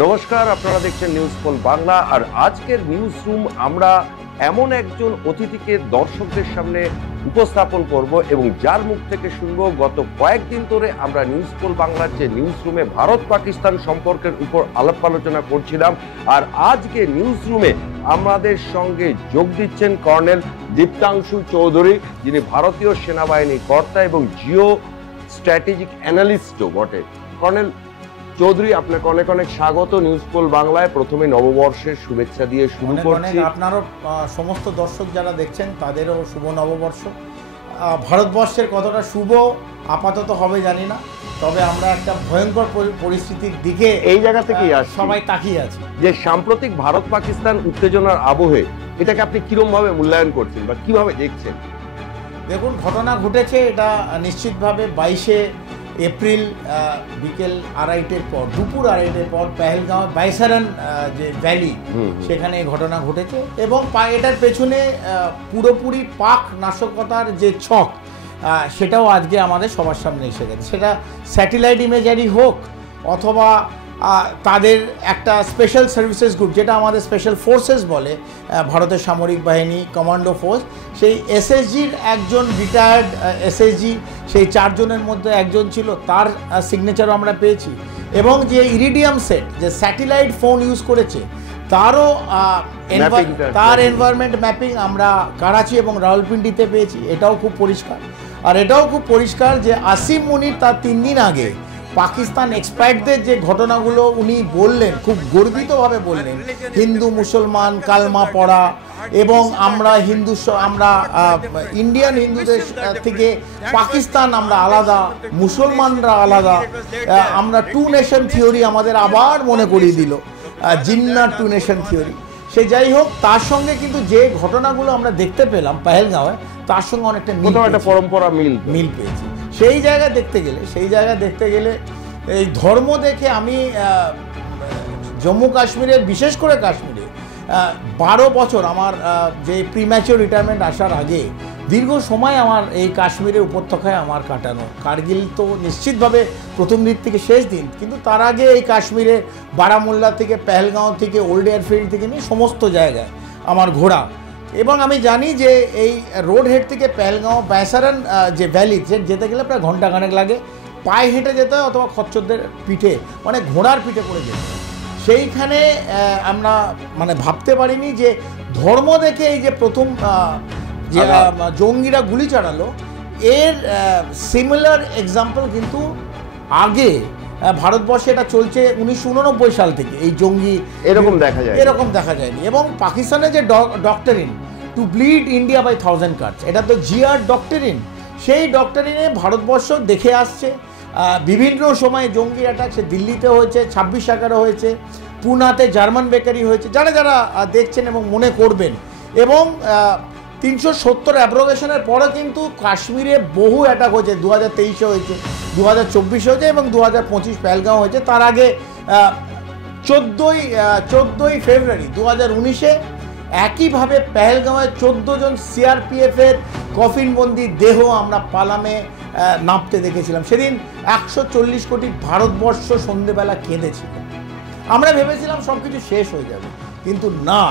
নমস্কার, আপনারা দেখছেন নিউজ পোল বাংলা। আর আজকের নিউজ রুম আমরা এমন একজন অতিথিকে দর্শকদের সামনে উপস্থাপন করব এবং যার মুখ থেকে শুনবো গত কয়েকদিন ধরে আমরা নিউজ পোল বাংলার যে নিউজ রুমে ভারত পাকিস্তান সম্পর্কের উপর আলাপ আলোচনা করছিলাম। আর আজকে নিউজ রুমে আমাদের সঙ্গে যোগ দিচ্ছেন কর্নেল দীপ্তাংশু চৌধুরী, যিনি ভারতীয় সেনাবাহিনীর কর্তা এবং জিও স্ট্র্যাটেজিক অ্যানালিস্টও বটে। কর্নেল চৌধুরী, আপনাকে অনেক অনেক স্বাগত নিউজ পোল বাংলায়। প্রথমে নববর্ষের শুভেচ্ছা দিয়ে শুরু করছি। আপনারও সমস্ত দর্শক যারা দেখছেন তাদেরও শুভ নববর্ষ। ভারতবর্ষের কতটা শুভ আপাতত হবে জানি না, তবে আমরা একটা ভয়ঙ্কর পরিস্থিতির দিকে এই জায়গা থেকেই সবাই তাকিয়ে আছি। যে সাম্প্রতিক ভারত পাকিস্তান উত্তেজনার আবহে এটাকে আপনি কিরকম ভাবে মূল্যায়ন করছেন বা কিভাবে দেখছেন? দেখুন, ঘটনা ঘটেছে এটা নিশ্চিতভাবে 22শে এপ্রিল বিকেল আড়াইটের পর, দুপুর আড়াইটের পর পেহেলগাঁও বাইসারান যে ভ্যালি, সেখানে এই ঘটনা ঘটেছে এবং এটার পেছনে পুরোপুরি পাক নাশকতার যে ছক সেটাও আজকে আমাদের সবার সামনে এসে গেছে। সেটা স্যাটেলাইট ইমেজারি হোক অথবা তাদের একটা স্পেশাল সার্ভিসেস গ্রুপ, যেটা আমাদের স্পেশাল ফোর্সেস বলে, ভারতের সামরিক বাহিনী কমান্ডো ফোর্স, সেই এসএসজির একজন রিটায়ার্ড এসএসজি, সেই 4 জনের মধ্যে একজন ছিল, তার সিগনেচারও আমরা পেয়েছি। এবং যে ইরিডিয়াম সেট যে স্যাটেলাইট ফোন ইউজ করেছে তারও তার এনভায়রনমেন্ট ম্যাপিং আমরা করাচি এবং রাওয়ালপিন্ডিতে পেয়েছি। এটাও খুব পরিষ্কার। আর এটাও খুব পরিষ্কার যে আসিম মুনির তার 3 দিন আগে পাকিস্তান এক্সপার্টদের যে ঘটনাগুলো উনি বললেন, খুব গর্বিতভাবে বললেন, হিন্দু মুসলমান কালমা পড়া এবং আমরা ইন্ডিয়ান হিন্দুদের থেকে পাকিস্তান আমরা আলাদা, মুসলমানরা আলাদা, আমরা 2 নেশন থিওরি আমাদের আবার মনে করিয়ে দিল, জিন্নার 2 নেশন থিওরি। সে যাই হোক, তার সঙ্গে কিন্তু যে ঘটনাগুলো আমরা দেখতে পেলাম পেহেলগাঁওয়ে, তার সঙ্গে অনেকটা পরম্পরা মিল পেয়েছি। সেই জায়গা দেখতে গেলে এই ধর্ম দেখে আমি জম্মু কাশ্মীরে, বিশেষ করে কাশ্মীরে 12 বছর আমার যে প্রিম্যাচিওর রিটায়ারমেন্ট আসার আগে দীর্ঘ সময় আমার এই কাশ্মীরের উপত্যকায় আমার কাটানো। কার্গিল তো নিশ্চিতভাবে প্রথম দিন থেকে শেষ দিন, কিন্তু তার আগে এই কাশ্মীরে বারামুল্লা থেকে, পেহেলগাঁও থেকে, ওল্ড এয়ারফিল্ড থেকে নিয়ে সমস্ত জায়গায় আমার ঘোরা। এবং আমি জানি যে এই রোড হেড থেকে পেহেলগাঁও বাইসারান যে ভ্যালি যেতে গেলে প্রায় ঘন্টাখানেক লাগে, পায়ে হেঁটে যেতে হয় অথবা খচ্চরদের পিঠে, মানে ঘোড়ার পিঠে করে যেতে হয়। সেইখানে আমরা ভাবতে পারিনি যে ধর্ম দেখে এই যে প্রথম যে জঙ্গিরা গুলি চালালো, এর সিমিলার এক্সাম্পল কিন্তু আগে ভারতবর্ষে এটা চলছে 1989 সাল থেকে। এই জঙ্গি এরকম দেখা যায়নি। এবং পাকিস্তানের যে doctrine to bleed India by 1000 cuts, এটা তো জিআর ডক্টরিন। সেই ডক্টরিনে ভারতবর্ষ দেখে আসছে বিভিন্ন সময় জঙ্গি অ্যাটাক। সে দিল্লিতে হয়েছে, 26 এগারো হয়েছে, পুনাতে জার্মান বেকারি হয়েছে, যারা দেখছেন এবং মনে করবেন। এবং 370 অ্যাব্রোগেশনের পরে কিন্তু কাশ্মীরে বহু অ্যাটাক হয়েছে। 2023-এ হয়েছে, 2024-এ হয়েছে এবং 2025 পেহেলগাঁও হয়েছে। তার আগে 14ই ফেব্রুয়ারি 2019-এ একইভাবে পেহেলগাঁওয়ে 14 জন সিআরপিএফের কফিনবন্দি দেহ আমরা পালামে নামতে দেখেছিলাম। সেদিন 140 কোটি ভারতবর্ষ সন্ধেবেলা কেঁদেছিল। আমরা ভেবেছিলাম সব কিছু শেষ হয়ে যাবে, কিন্তু না।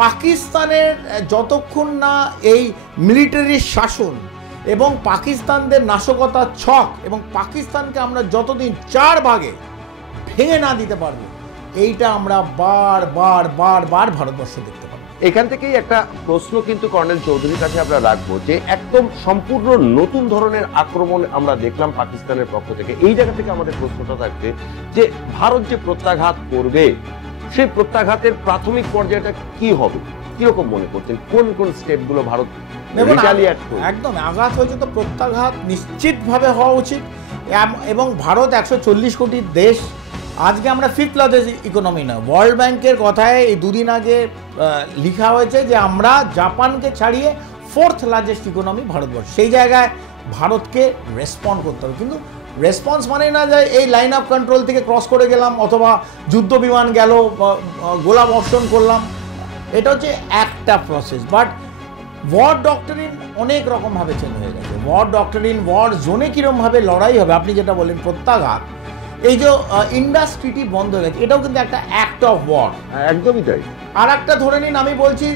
পাকিস্তানের যতক্ষণ না এই মিলিটারির শাসন এবং পাকিস্তানদের নাশকতার ছক এবং পাকিস্তানকে আমরা যতদিন 4 ভাগে ভেঙে না দিতে পারবো, এইটা আমরা বার ভারতবর্ষ দেখতে পাবো। এখান থেকেই একটা প্রশ্ন কিন্তু কর্নেল চৌধুরীর কাছে আমরা রাখবো, যে একদম সম্পূর্ণ নতুন ধরনের আক্রমণ আমরা দেখলাম পাকিস্তানের পক্ষ থেকে। এই জায়গা থেকে আমাদের প্রশ্নটা থাকবে যে ভারত যে প্রত্যাঘাত করবে, সেই প্রত্যাঘাতের প্রাথমিক পর্যায়টা কি হবে, কিরকম মনে করছেন? কোন স্টেপগুলো ভারত একদম আঘাত হয়েছে? তো প্রত্যাঘাত নিশ্চিতভাবে হওয়া উচিত। এবং ভারত 140 কোটির দেশ। আজকে আমরা 5th লার্জেস্ট ইকোনমি না। ওয়ার্ল্ড ব্যাংকের কথায় এই 2 দিন আগে লেখা হয়েছে যে আমরা জাপানকে ছাড়িয়ে 4th লার্জেস্ট ইকোনমি ভারতবর্ষ। সেই জায়গায় ভারতকে রেসপন্ড করতে হবে। কিন্তু রেসপন্স মানে না যায় এই লাইন অফ কন্ট্রোল থেকে ক্রস করে গেলাম অথবা যুদ্ধ বিমান গেল, গোলা বর্ষণ করলাম। এটা হচ্ছে একটা প্রসেস। বাট ওয়ার ডক্টরিন অনেক রকমভাবে চেঞ্জ হয়ে গেছে। ওয়ার ডক্টরিন, ওয়ার জোনে কীরকমভাবে লড়াই হবে, আপনি যেটা বললেন প্রত্যাঘাত, এই যে ইন্ডাস্ট্রিটি বন্ধ হয়ে গেছে, এটাও কিন্তু একটা অ্যাক্ট অফ ওয়ার। একদমই তাই। আর একটা ধরে নিন, আমি বলছি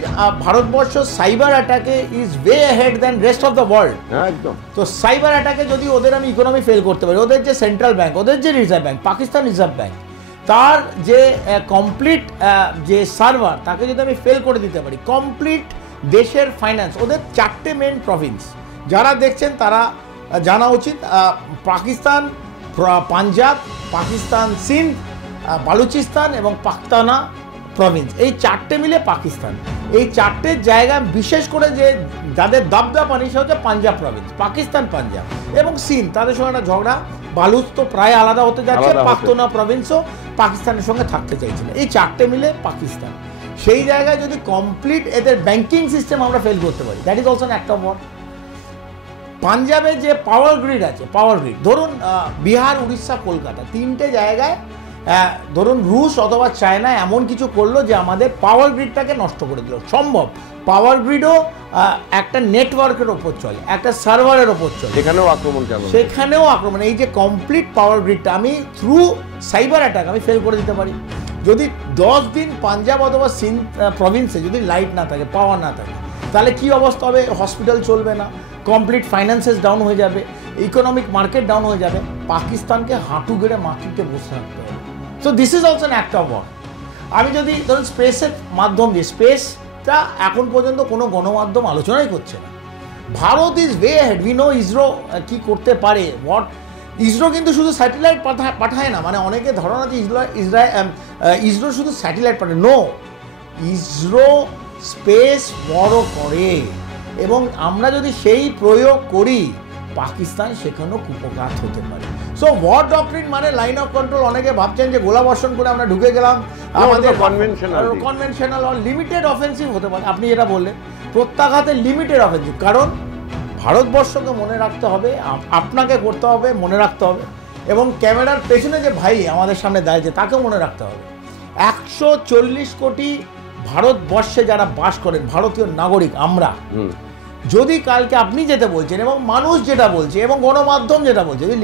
ভারতবর্ষ সাইবার অ্যাটাকে is way ahead than rest of the world. একদম। তো সাইবার অ্যাটাকে যদি ওদের আমি ইকোনমি ফেল করতে পারি, ওদের যে সেন্ট্রাল ব্যাংক, ওদের যে reserve bank, Pakistan reserve bank, তার যে কমপ্লিট যে সার্ভার, তাকে যদি আমি ফেল করে দিতে পারি, কমপ্লিট দেশের ফাইন্যান্স, ওদের 4টে মেন প্রভিন্স, যারা দেখছেন তারা জানা উচিত, পাকিস্তান পাঞ্জাব, পাকিস্তান সিন্ধ, বালুচিস্তান এবং পাকতানা প্রভিন্স, এই 4টে মিলে পাকিস্তান। এই 4টের জায়গা বিশেষ করে যে যাদের দাবদাপানি, সে হচ্ছে পাঞ্জাব প্রভিন্স, পাকিস্তান পাঞ্জাব এবং সিন্ধ, তাদের সঙ্গে একটা ঝগড়া। বালুচ তো প্রায় আলাদা হতে যাচ্ছে, পাকতানা প্রভিন্সও পাকিস্তানের সঙ্গে থাকতে চাইছিল। এই 4টে মিলে পাকিস্তান। সেই জায়গায় যদি কমপ্লিট এদের ব্যাংকিং সিস্টেম আমরা ফেল করতে পারি, দ্যাট ইজ অলসো একটা ওয়ার। পাঞ্জাবে যে পাওয়ার গ্রিড আছে, পাওয়ার গ্রিড ধরুন বিহার, উড়িষ্যা, কলকাতা, 3টে জায়গায় ধরুন রুশ অথবা চায়না এমন কিছু করলো যে আমাদের পাওয়ার গ্রিডটাকে নষ্ট করে দিল। সম্ভব, পাওয়ার গ্রিডও একটা নেটওয়ার্কের ওপর চলে, একটা সার্ভারের ওপর চলে, সেখানেও আক্রমণ চালানো, সেখানেও আক্রমণ। এই যে কমপ্লিট পাওয়ার গ্রিডটা আমি থ্রু সাইবার অ্যাটাক আমি ফেল করে দিতে পারি। যদি 10 দিন পাঞ্জাব অথবা সিন্ধ প্রভিন্সে যদি লাইট না থাকে, পাওয়ার না থাকে, তাহলে কি অবস্থা হবে? হসপিটাল চলবে না, কমপ্লিট ফাইন্যান্সেস ডাউন হয়ে যাবে, ইকোনমিক মার্কেট ডাউন হয়ে যাবে, পাকিস্তানকে হাঁটু গেড়ে মাটিতে বসে থাকতে হবে। So this is also an act of war. আমি যদি ধরুন স্পেসের মাধ্যম দিয়ে, স্পেসটা এখন পর্যন্ত কোনো গণমাধ্যম আলোচনাই করছে না। Bharat is way head. We know ISRO কি করতে পারে, হোয়াট। ইসরো কিন্তু শুধু স্যাটেলাইট পাঠায় না, মানে অনেকে ধারণা যে ইসরো শুধু স্যাটেলাইট পাঠায়। নো, ইসরো স্পেস বড় করে, এবং আমরা যদি সেই প্রয়োগ করি, পাকিস্তান সেখানেও কুপঘাত হতে পারে। সো ওয়ার ডক্ট্রিন মানে লাইন অফ কন্ট্রোল। অনেকে ভাবছেন যে গোলাবর্ষণ করে আমরা ঢুকে গেলাম, আমাদের কনভেনশনাল লিমিটেড অফেন্সিভ হতে পারে। আপনি যেটা বললেন, প্রত্যাঘাতের লিমিটেড অফেন্সিভ, কারণ ভারতবর্ষকে মনে রাখতে হবে, আপনাকে করতে হবে, মনে রাখতে হবে, এবং ক্যামেরার পেছনে যে ভাই আমাদের সামনে দাঁড়িয়েছে তাকেও মনে রাখতে হবে। 140 কোটি ভারতবর্ষে যারা বাস করেন, ভারতীয় নাগরিক আমরা, যদি কালকে আপনি যেটা বলছেন এবং মানুষ যেটা বলছে এবং গণমাধ্যম যেটা বলছে, যদি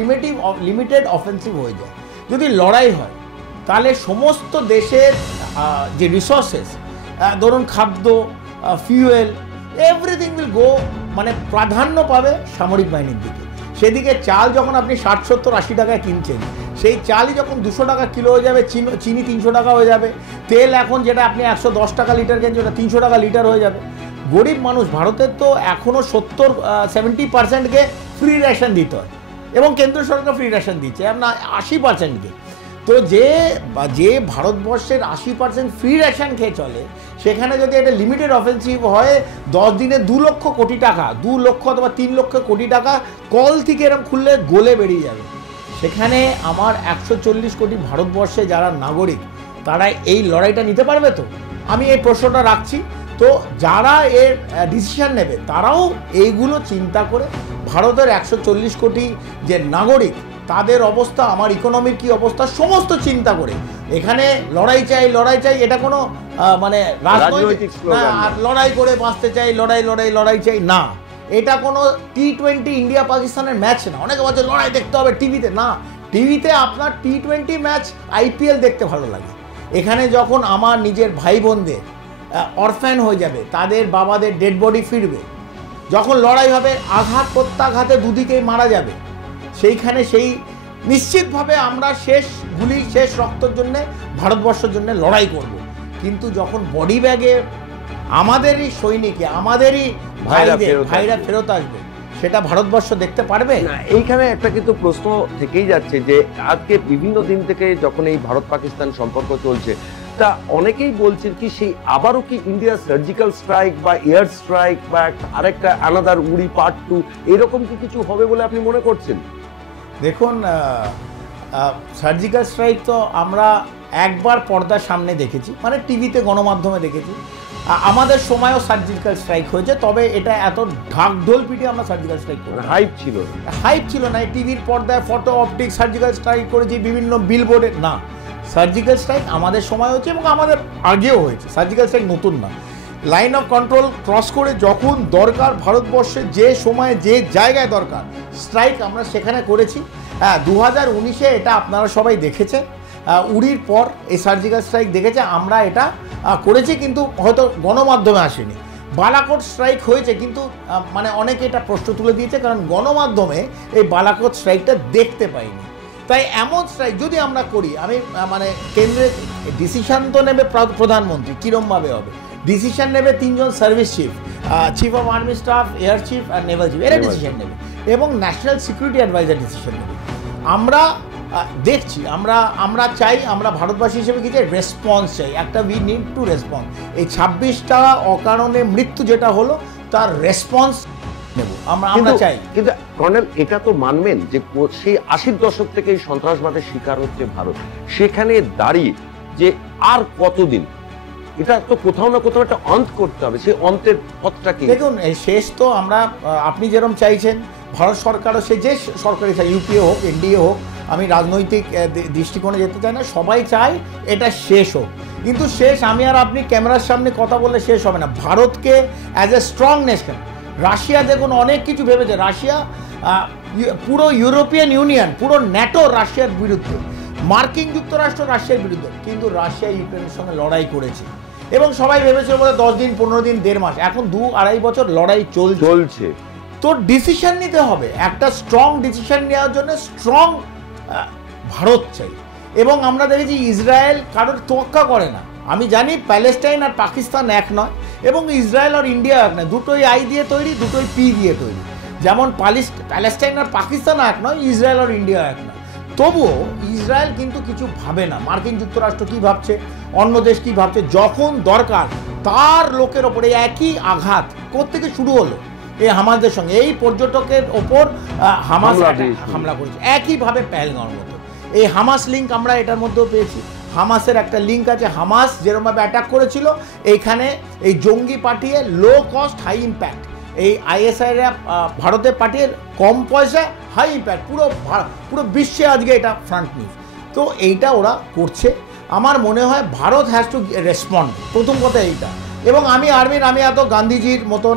লিমিটেড অফেন্সিভ হয়ে যায়, যদি লড়াই হয়, তাহলে সমস্ত দেশের যে রিসোর্সেস, ধরুন খাদ্য, ফিউয়েল, এভরিথিং উইল গো, মানে প্রাধান্য পাবে সামরিক বাহিনীর দিকে। সেদিকে চাল যখন আপনি 60, 70, 80 টাকায় কিনছেন, সেই চালই যখন 200 টাকা কিলো হয়ে যাবে, চিনি 300 টাকা হয়ে যাবে, তেল এখন যেটা আপনি 110 টাকা লিটার কিনছেন, ওটা 300 টাকা লিটার হয়ে যাবে। গরিব মানুষ, ভারতের তো এখনও 70-70%কে ফ্রি রেশন দিতে হয়, এবং কেন্দ্র সরকার ফ্রি রেশন দিচ্ছে আপনার 80%কে। তো যে ভারতবর্ষের 80% ফ্রি রেশন খেয়ে চলে, সেখানে যদি একটা লিমিটেড অফেন্সিভ হয়, 10 দিনে 2 লক্ষ কোটি টাকা, 2 লক্ষ অথবা 3 লক্ষ কোটি টাকা কল থেকে এরকম খুললে গলে বেরিয়ে যাবে। সেখানে আমার 140 কোটি ভারতবর্ষে যারা নাগরিক, তারা এই লড়াইটা নিতে পারবে তো? আমি এই প্রশ্নটা রাখছি। তো যারা এর ডিসিশন নেবে, তারাও এইগুলো চিন্তা করে, ভারতের 140 কোটি যে নাগরিক, তাদের অবস্থা, আমার ইকোনমির কি অবস্থা, সমস্ত চিন্তা করে এখানে লড়াই চাই, এটা কোনো মানে রাজনৈতিক লড়াই করে বাঁচতে চাই, লড়াই চাই না। এটা কোনো T20 ইন্ডিয়া পাকিস্তানের ম্যাচ না। অনেকে বলছে লড়াই দেখতে হবে টিভিতে, না, টিভিতে আপনার T20 ম্যাচ, IPL দেখতে ভালো লাগে। এখানে যখন আমার নিজের ভাই বোনদের অরফ্যান হয়ে যাবে, তাদের বাবাদের ডেড বডি ফিরবে, যখন লড়াই হবে, আঘাত প্রত্যাঘাতে দুদিকেই মারা যাবে, সেইখানে সেই নিশ্চিতভাবে আমরা শেষ গুলি, শেষ রক্তের জন্য ভারতবর্ষের জন্য লড়াই করব। কিন্তু যখন বডি ব্যাগে আমাদেরই সৈনিকে, আমাদেরই ভাইরা ফেরত আসবে, সেটা ভারতবর্ষ দেখতে পারবে না। এইখানে একটা কিন্তু প্রশ্ন থেকেই যাচ্ছে যে আজকে বিভিন্ন দিন থেকে যখন এই ভারত পাকিস্তান সম্পর্ক চলছে, তা অনেকেই বলছেন কি সেই আবারও কি ইন্ডিয়া সার্জিক্যাল স্ট্রাইক বা এয়ার স্ট্রাইক বা আরেকটা আনাদার উড়ি পার্ট 2 এরকম কি কিছু হবে বলে আপনি মনে করছেন? দেখুন, সার্জিক্যাল স্ট্রাইক তো আমরা একবার পর্দার সামনে দেখেছি, মানে টিভিতে, গণমাধ্যমে দেখেছি। আমাদের সময়ও সার্জিক্যাল স্ট্রাইক হয়েছে, তবে এটা এত ঢাকঢোল পিটিয়ে আমরা সার্জিক্যাল স্ট্রাইক করি, হাইপ ছিল না। টিভির পর্দায় ফটো অপটিক সার্জিক্যাল স্ট্রাইক করেছি, বিভিন্ন বিলবোর্ডে, না। সার্জিক্যাল স্ট্রাইক আমাদের সময় হয়েছে এবং আমাদের আগেও হয়েছে। সার্জিক্যাল স্ট্রাইক নতুন না। লাইন অফ কন্ট্রোল ক্রস করে যখন দরকার, ভারতবর্ষে যে সময়ে যে জায়গায় দরকার স্ট্রাইক, আমরা সেখানে করেছি। হ্যাঁ 2019-এ এটা আপনারা সবাই দেখেছেন, উড়ির পর এই সার্জিক্যাল স্ট্রাইক দেখেছে, আমরা এটা করেছি কিন্তু হয়তো গণমাধ্যমে আসেনি। বালাকোট স্ট্রাইক হয়েছে কিন্তু মানে অনেকে এটা প্রশ্ন তুলে দিয়েছে, কারণ গণমাধ্যমে এই বালাকোট স্ট্রাইকটা দেখতে পাইনি। তাই এমন স্ট্রাইক যদি আমরা করি, আমি মানে কেন্দ্রের ডিসিশন তো নেবে প্রধানমন্ত্রী, কীরমভাবে হবে, ডিসিশন নেবে 3 জন service chief, chief of army staff, air chief আর নেভাল চিফ, এরা ডিসিশন নেবে, এবং ন্যাশনাল সিকিউরিটি অ্যাডভাইজার ডিসিশন নেবে। আমরা দেখছি, আমরা চাই, আমরা ভারতবাসী হিসেবে কিছু রেসপন্স চাই, একটা উই নিড টু রেসপন্স। এই 26টা অকারণে মৃত্যু যেটা হলো তার রেসপন্স নেব আমরা চাই। কিন্তু কর্নেল, এটা তো মানবেন যে সেই 80-র দশক থেকে এই সন্ত্রাসবাদের শিকার হচ্ছে ভারত, সেখানে দাঁড়িয়ে যে আর কতদিন, এটা তো কোথাও না কোথাও একটা অন্ত করতে হবে, সেই অন্তের পথটা কি? দেখুন, শেষ তো আমরা, আপনি যেরকম চাইছেন, ভারত সরকারও, সে যে সরকারি চাই, ইউপিএ হোক, এনডিএ হোক, আমি রাজনৈতিক দৃষ্টিকোণে যেতে চাই না, সবাই চায় এটা শেষ হোক। কিন্তু শেষ আমি আর আপনি ক্যামেরার সামনে কথা বললে শেষ হবে না। ভারতকে as a strong nation, Russia দেখুন অনেক কিছু ভেবেছে, রাশিয়া পুরো ইউরোপিয়ান ইউনিয়ন, পুরো ন্যাটো রাশিয়ার বিরুদ্ধে, মার্কিন যুক্তরাষ্ট্র রাশিয়ার বিরুদ্ধে, কিন্তু রাশিয়া ইউক্রেনের সঙ্গে লড়াই করেছে এবং সবাই ভেবেছিল বলে 10 দিন, 15 দিন, 1.5 মাস, এখন 2-2.5 বছর লড়াই চলছে। তো ডিসিশন নিতে হবে, একটা স্ট্রং ডিসিশন নেওয়ার জন্য স্ট্রং ভারত চাই। এবং আমরা দেখেছি ইসরায়েল কারোর তোয়াক্কা করে না। আমি জানি প্যালেস্টাইন আর পাকিস্তান এক নয়, এবং ইসরায়েল আর ইন্ডিয়া এক নয়, দুটোই আই দিয়ে তৈরি, দুটোই পি দিয়ে তৈরি। যেমন প্যালেস্টাইন আর পাকিস্তান এক নয়, ইসরায়েল আর ইন্ডিয়া এক নয়। তবুও ইসরায়েল কিন্তু কিছু ভাবে না, মার্কিন যুক্তরাষ্ট্র কী ভাবছে, অন্য দেশ কী ভাবছে, যখন দরকার তার লোকের ওপরে একই আঘাত কোত্থেকে শুরু হলো, এই হামাসদের সঙ্গে, এই পর্যটকের ওপর হামাস হামলা করেছে, একইভাবে পেহেলগাঁওর মতো। এই হামাস লিঙ্ক আমরা এটার মধ্যেও পেয়েছি, হামাসের একটা লিঙ্ক আছে। হামাস যেরকমভাবে অ্যাটাক করেছিল, এইখানে এই জঙ্গি পাঠিয়ে লো কস্ট হাই ইম্প্যাক্ট, এই আইএসআইরা ভারতে পাঠিয়ে কম পয়সা হাই ইম্প্যাক্ট, পুরো বিশ্বে আজকে এটা ফ্রন্ট নিউজ। তো এইটা ওরা করছে, আমার মনে হয় ভারত হ্যাজ টু রেসপন্ড, প্রথম কথা এইটা। এবং আমি এত গান্ধীজির মতন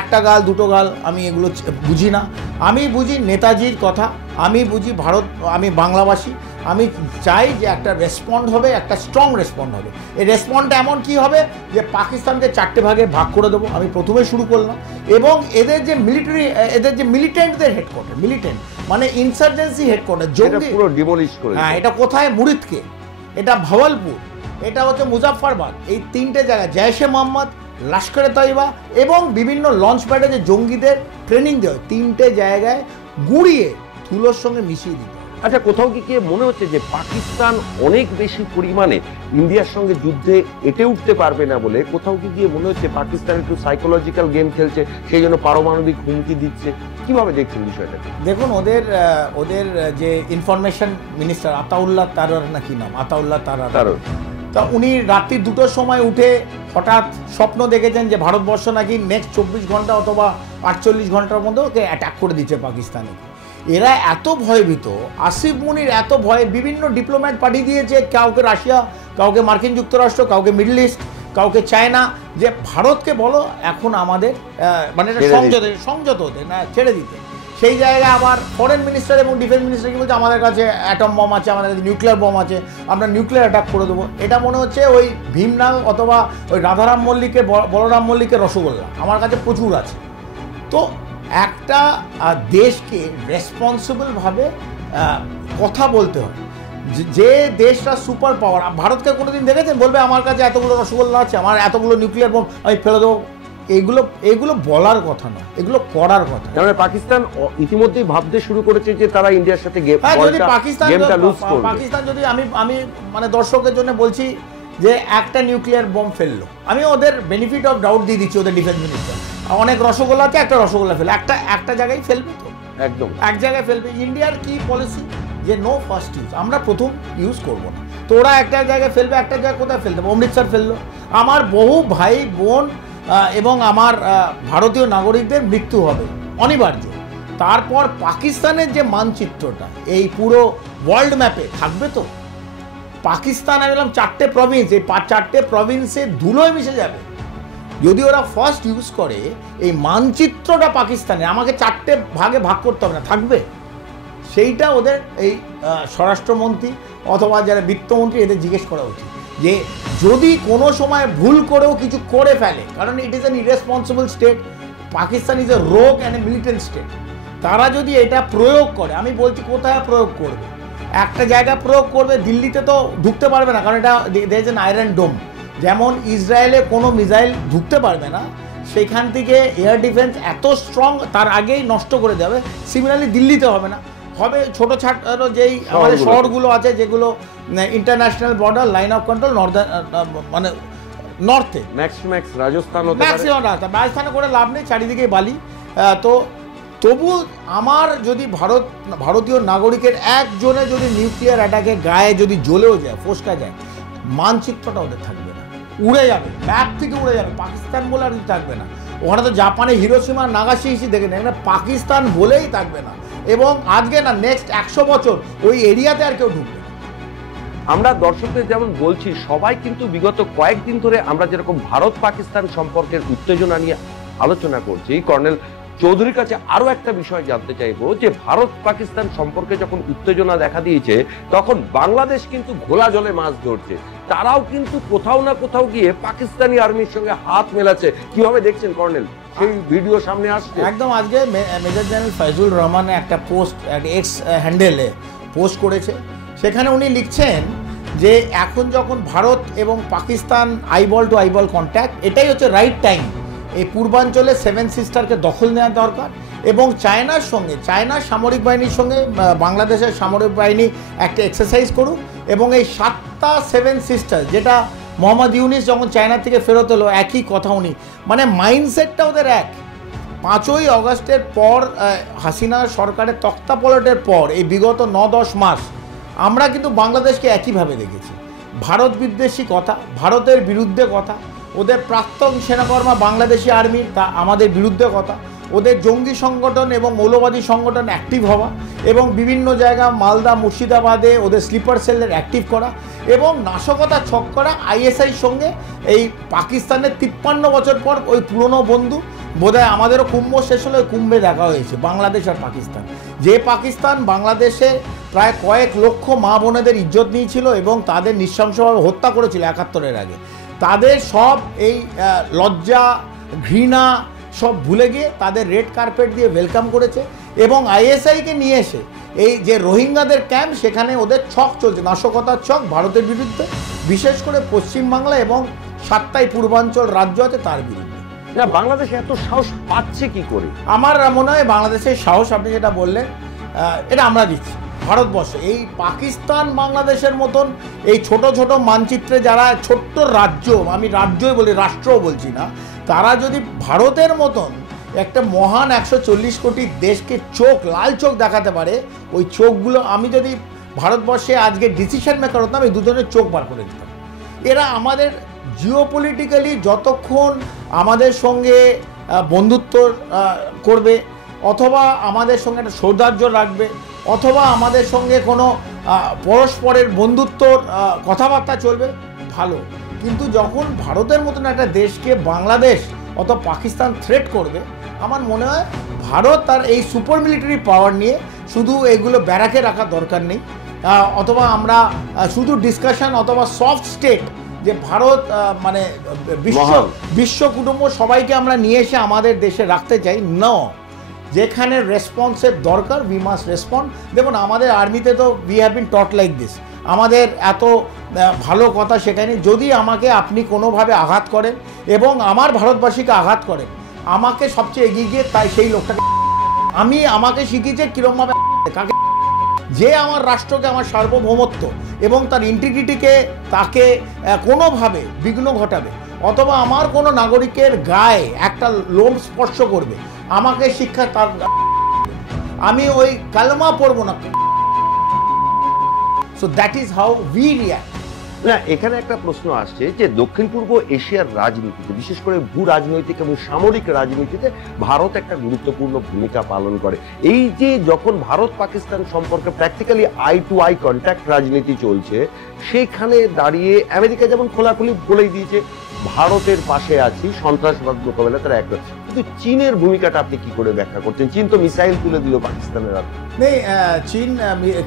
একটা গাল দুটো গাল আমি এগুলো বুঝি না, আমি বুঝি নেতাজির কথা, আমি বুঝি ভারত, আমি বাংলাভাষী, আমি চাই যে একটা রেসপন্ড হবে, একটা স্ট্রং রেসপন্ড হবে। এই রেসপন্ডটা এমন কি হবে যে পাকিস্তানকে 4টে ভাগে ভাগ করে দেবো, আমি প্রথমে শুরু করলাম, এবং এদের যে মিলিটেন্টদের হেডকোয়ার্টার, মিলিটেন্ট মানে ইনসার্জেন্সি হেডকোয়ার্টার, জঙ্গি পুরো ডিমোলিশ করে, হ্যাঁ, এটা কোথায়, মুরিদকে, এটা ভাওয়ালপুর, এটা হচ্ছে মুজাফফরবাদ, এই 3টে জায়গায় জৈশ-এ মোহাম্মদ, লস্কর-এ তৈবা এবং বিভিন্ন লঞ্চ প্যাডে যে জঙ্গিদের ট্রেনিং দেওয়া, 3টে জায়গায় গুঁড়িয়ে ধুলোর সঙ্গে মিশিয়ে দিতে। আচ্ছা, কোথাও কি মনে হচ্ছে যে পাকিস্তান অনেক বেশি পরিমাণে ইন্ডিয়ার সঙ্গে যুদ্ধে এঁটে উঠতে পারবে না বলে, কোথাও কি মনে হচ্ছে পাকিস্তান একটু সাইকোলজিক্যাল গেম খেলছে, সেই জন্য পারমাণবিক হুমকি দিচ্ছে? কিভাবে দেখছেন বিষয়টা? দেখুন, ওদের যে ইনফরমেশন মিনিস্টার আতাউল্লাহ তারার, না কি নাম, আতাউল্লাহ তারার, তা উনি রাত্রি 2টোর সময় উঠে হঠাৎ স্বপ্ন দেখেছেন যে ভারতবর্ষ নাকি নেক্সট 24 ঘন্টা অথবা 48 ঘন্টার মধ্যে ওকে অ্যাটাক করে দিচ্ছে পাকিস্তানে। এরা এত ভয়ভীত, আসিফ মুনির এত ভয়ে বিভিন্ন ডিপ্লোম্যাট পাঠিয়ে দিয়েছে, কাউকে রাশিয়া, কাউকে মার্কিন যুক্তরাষ্ট্র, কাউকে মিডল ইস্ট, কাউকে চায়না, যে ভারতকে বলো এখন আমাদের মানে সংযত হতে না, ছেড়ে দিতে। সেই জায়গায় আবার ফরেন মিনিস্টার এবং ডিফেন্স মিনিস্টার কি বলছে, আমাদের কাছে অ্যাটম বম আছে, আমাদের কাছে নিউক্লিয়ার বম আছে, আমরা নিউক্লিয়ার অ্যাটাক করে দেবো। এটা মনে হচ্ছে ওই ভীমনাল অথবা ওই রাধারাম মল্লিকের, বলরাম মল্লিকের রসগোল্লা, আমার কাছে প্রচুর আছে। তো একটা দেশকে রেসপন্সিবলভাবে কথা বলতে হয়। যে দেশটা সুপার পাওয়ার, ভারতকে কোনোদিন দেখেছেন বলবে আমার কাছে এতগুলো রসগোল্লা আছে, আমার এতগুলো নিউক্লিয়ার বম, আমি ফেলে দেবো? এগুলো বলার কথা না, এগুলো করার কথা। মানে পাকিস্তান ইতিমধ্যেই ভাবতে শুরু করেছে যে তারা ইন্ডিয়ার সাথে যদি পাকিস্তান যদি আমি মানে দর্শকের জন্য বলছি যে একটা নিউক্লিয়ার বম ফেললো, আমি ওদের বেনিফিট অফ ডাউট দিয়ে দিচ্ছি, ওদের ডিফেন্স মিনিস্টার, অনেক রসগোল্লা আছে, একটা রসগোল্লা ফেলে, একটা জায়গায় ফেলবে, তো একদম এক জায়গায় ফেলবে। ইন্ডিয়ার কি পলিসি যে নো ফার্স্ট ইউজ, আমরা প্রথম ইউজ করবো না। তো ওরা একটা জায়গায় ফেলবে, একটা জায়গায় কোথায় ফেলতে হবে, অমৃতসর ফেললো। আমার বহু ভাই বোন এবং আমার ভারতীয় নাগরিকদের মৃত্যু হবে অনিবার্য। তারপর পাকিস্তানের যে মানচিত্রটা এই পুরো ওয়ার্ল্ড ম্যাপে থাকবে, তো পাকিস্তান একদম 4টে প্রভিন্স, এই 4টে প্রভিন্সে ধুলোয় মিশে যাবে যদি ওরা ফার্স্ট ইউজ করে। এই মানচিত্রটা পাকিস্তানে আমাকে 4টে ভাগে ভাগ করতে হবে না, থাকবে। সেইটা ওদের এই স্বরাষ্ট্রমন্ত্রী অথবা যারা বিত্তমন্ত্রী এদের জিজ্ঞেস করা উচিত যে যদি কোনো সময় ভুল করেও কিছু করে ফেলে, কারণ it is an irresponsible state, Pakistan is a রোগ অ্যান্ড এ মিলিটেন্ট স্টেট, তারা যদি এটা প্রয়োগ করে, আমি বলছি কোথায় প্রয়োগ করবে, একটা জায়গায় প্রয়োগ করবে, দিল্লিতে তো ঢুকতে পারবে না, কারণ এটা দের ইজ অ্যান আয়রন ডোম। যেমন ইসরায়েলে কোনো মিসাইল ঢুকতে পারবে না, সেইখান থেকে এয়ার ডিফেন্স এত স্ট্রং তার আগেই নষ্ট করে দেবে। সিমিলারলি দিল্লিতে হবে না, হবে ছোটো ছাটো যেই আমাদের শহরগুলো আছে যেগুলো international border line of control মানে নর্থে ম্যাক্স রাজস্থান, ম্যাক্সিমাম রাজস্থানে করে লাভ নেই, চারিদিকে বালি। তো তবু আমার যদি ভারতীয় নাগরিকের একজনে যদি নিউক্লিয়ার অ্যাটাকে গায়ে যদি জ্বলেও যায়, ফসকা যায়, মানচিত্রটা ওদের থাকবে না, উড়ে যাবে, ম্যাপ থেকে উড়ে যাবে, পাকিস্তান বলে আর থাকবে না। ওখানে তো জাপানে হিরোশিমা নাগাসাকি দেখে নেই, পাকিস্তান বলেই থাকবে না, এবং আজকে না নেক্সট 100 বছর ওই এরিয়াতে আর কেউ ঢুকবে না। আমরা দর্শকদের যেমন বলছি, সবাই কিন্তু বিগত কয়েকদিন ধরে আমরা যেরকম ভারত পাকিস্তান সম্পর্কের উত্তেজনা নিয়ে আলোচনা করছি, কর্নেল চৌধুরীর কাছে আরো একটা বিষয় জানতে চাইবো যে ভারত পাকিস্তান সম্পর্কে যখন উত্তেজনা দেখা দিয়েছে তখন বাংলাদেশ কিন্তু ঘোলা জলে মাছ ধরছে, তারাও কিন্তু কোথাও না কোথাও গিয়ে পাকিস্তানি আর্মির সঙ্গে হাত মেলাচ্ছে। কিভাবে দেখছেন কর্নেল, সেই ভিডিও সামনে আসছে? একদম আজকে মেজর জেনারেল ফাইজুল রহমান একটা পোস্ট, একটা এক্স হ্যান্ডেলে পোস্ট করেছে, সেখানে উনি লিখছেন যে এখন যখন ভারত এবং Pakistan eyeball to eyeball contact, এটাই হচ্ছে রাইট টাইম এই পূর্বাঞ্চলে 7 সিস্টারকে দখল নেওয়া দরকার, এবং চায়নার সঙ্গে, চায়নার সামরিক বাহিনীর সঙ্গে বাংলাদেশের সামরিক বাহিনী একটা এক্সারসাইজ করুক, এবং এই 7টা 7 সিস্টার যেটা মোহাম্মদ ইউনিস যখন চায়না থেকে ফেরত এলো একই কথা উনি, মানে মাইন্ডসেটটা ওদের এক। 5ই আগস্টের পর হাসিনা সরকারের তক্তাপলটের পর এই বিগত 9-10 মাস আমরা কিন্তু বাংলাদেশকে একইভাবে দেখেছি, ভারত বিদ্বেষী কথা, ভারতের বিরুদ্ধে কথা, ওদের প্রাক্তন সেনাকর্মা বাংলাদেশি আর্মির তা আমাদের বিরুদ্ধে কথা, ওদের জঙ্গি সংগঠন এবং মৌলবাদী সংগঠন অ্যাক্টিভ হওয়া, এবং বিভিন্ন জায়গা মালদা মুর্শিদাবাদে ওদের স্লিপার সেলের অ্যাক্টিভ করা, এবং নাশকতা ছক করা আইএসআইর সঙ্গে। এই পাকিস্তানের 53 বছর পর ওই পুরনো বন্ধু, বোধহয় আমাদেরও কুম্ভ শেষ হলে কুম্ভে দেখা হয়েছে বাংলাদেশ আর পাকিস্তান, যে পাকিস্তান বাংলাদেশে প্রায় কয়েক লক্ষ মা বোনেদের ইজ্জত নিয়েছিল এবং তাদের নৃশংসভাবে হত্যা করেছিল 71-এর আগে, তাদের সব এই লজ্জা ঘৃণা সব ভুলে গিয়ে তাদের রেড কার্পেট দিয়ে ওয়েলকাম করেছে, এবং আইএসআইকে নিয়ে এসে এই যে রোহিঙ্গাদের ক্যাম্প, সেখানে ওদের ছক চলছে, নাশকতার ছক ভারতের বিরুদ্ধে, বিশেষ করে পশ্চিমবাংলা এবং 7টাই পূর্বাঞ্চল রাজ্য আছে তার বিরুদ্ধে। বাংলাদেশ এত সাহস পাচ্ছে কি করে? আমার মনে হয় বাংলাদেশের সাহস, আপনি যেটা বললেন, এটা আমরা দিচ্ছি ভারতবর্ষ। এই পাকিস্তান বাংলাদেশের মতন এই ছোট ছোট মানচিত্রে যারা ছোট্ট রাজ্য, আমি রাজ্যই বলি, রাষ্ট্রও বলছি না, তারা যদি ভারতের মতন একটা মহান 140 কোটি দেশকে চোখ, লাল চোখ দেখাতে পারে, ওই চোখগুলো আমি যদি ভারতবর্ষে আজকে ডিসিশন মেকার হতাম, এই দুজনের চোখ বার করে দিতাম। এরা আমাদের জিওপলিটিক্যালি যতক্ষণ আমাদের সঙ্গে বন্ধুত্ব করবে, অথবা আমাদের সঙ্গে একটা সৌহার্দ্য রাখবে, অথবা আমাদের সঙ্গে কোনো পরস্পরের বন্ধুত্বর কথাবার্তা চলবে, ভালো। কিন্তু যখন ভারতের মতন একটা দেশকে বাংলাদেশ অথবা পাকিস্তান থ্রেট করবে, আমার মনে হয় ভারত তার এই সুপার মিলিটারি পাওয়ার নিয়ে শুধু এগুলো ব্যারাকে রাখার দরকার নেই, অথবা আমরা শুধু ডিসকাশন অথবা সফট স্টেট যে ভারত মানে বিশ্ব কুটুম্ব সবাইকে আমরা নিয়ে এসে আমাদের দেশে রাখতে চাই, না, যেখানে রেসপন্সের দরকার উই মাস্ট রেসপন্ড। দেখুন আমাদের আর্মিতে তো we have been taught like this, আমাদের এত ভালো কথা শেখায়নি। যদি আমাকে আপনি কোনোভাবে আঘাত করেন এবং আমার ভারতবাসীকে আঘাত করেন, আমাকে সবচেয়ে এগিয়ে গিয়ে তাই সেই লোকটাকে আমাকে শিখিয়েছে কীরকমভাবে কাকে, যে আমার রাষ্ট্রকে, আমার সার্বভৌমত্ব এবং তার ইন্টিগ্রিটিকে তাকে কোনোভাবে বিঘ্ন ঘটাবে, অথবা আমার কোনো নাগরিকের গায়ে একটা লোম স্পর্শ করবে, আমাকে শিক্ষা তার, আমি ওই কালমা পড়বো না। So that is how we react. না, এখানে একটা প্রশ্ন আসছে যে দক্ষিণ পূর্ব এশিয়ার রাজনীতিতে, বিশেষ করে ভূ রাজনৈতিক এবং সামরিক রাজনীতিতে ভারত একটা গুরুত্বপূর্ণ ভূমিকা পালন করে। এই যে যখন ভারত পাকিস্তান সম্পর্কে practically eye to eye contact রাজনীতি চলছে, সেখানে দাঁড়িয়ে আমেরিকা যেমন খোলাখুলি বলেই দিয়েছে ভারতের পাশে আছি, সন্ত্রাসবাদ মোকাবেলা তারা এক। কিন্তু চীনের ভূমিকাটা আপনি কি করে ব্যাখ্যা করছেন? চীন তো মিসাইল তুলে দিল পাকিস্তানের হাতে। নেই,